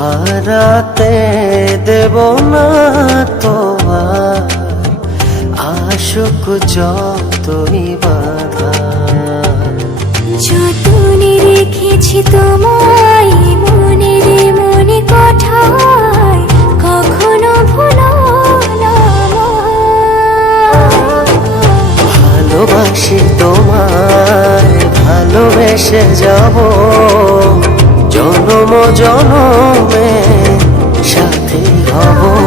হারাতে দেব না তোমার আশুক যতই বাধা যতনে রেখেছি তোমায় মনে রে মনে কথায় কখনো ভুলো। ভালোবাসি তোমায় ভালোবেসে যাব জনম জনমে সাথে হব।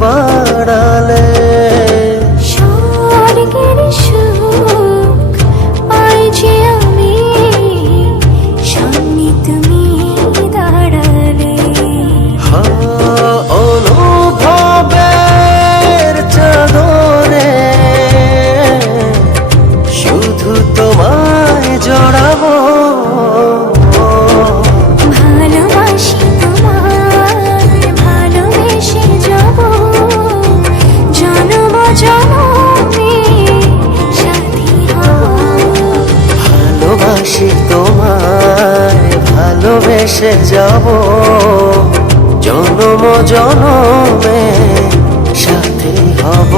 হাত তোমায় ভালোবেসে যাব। জনম জনমে সাথী হব।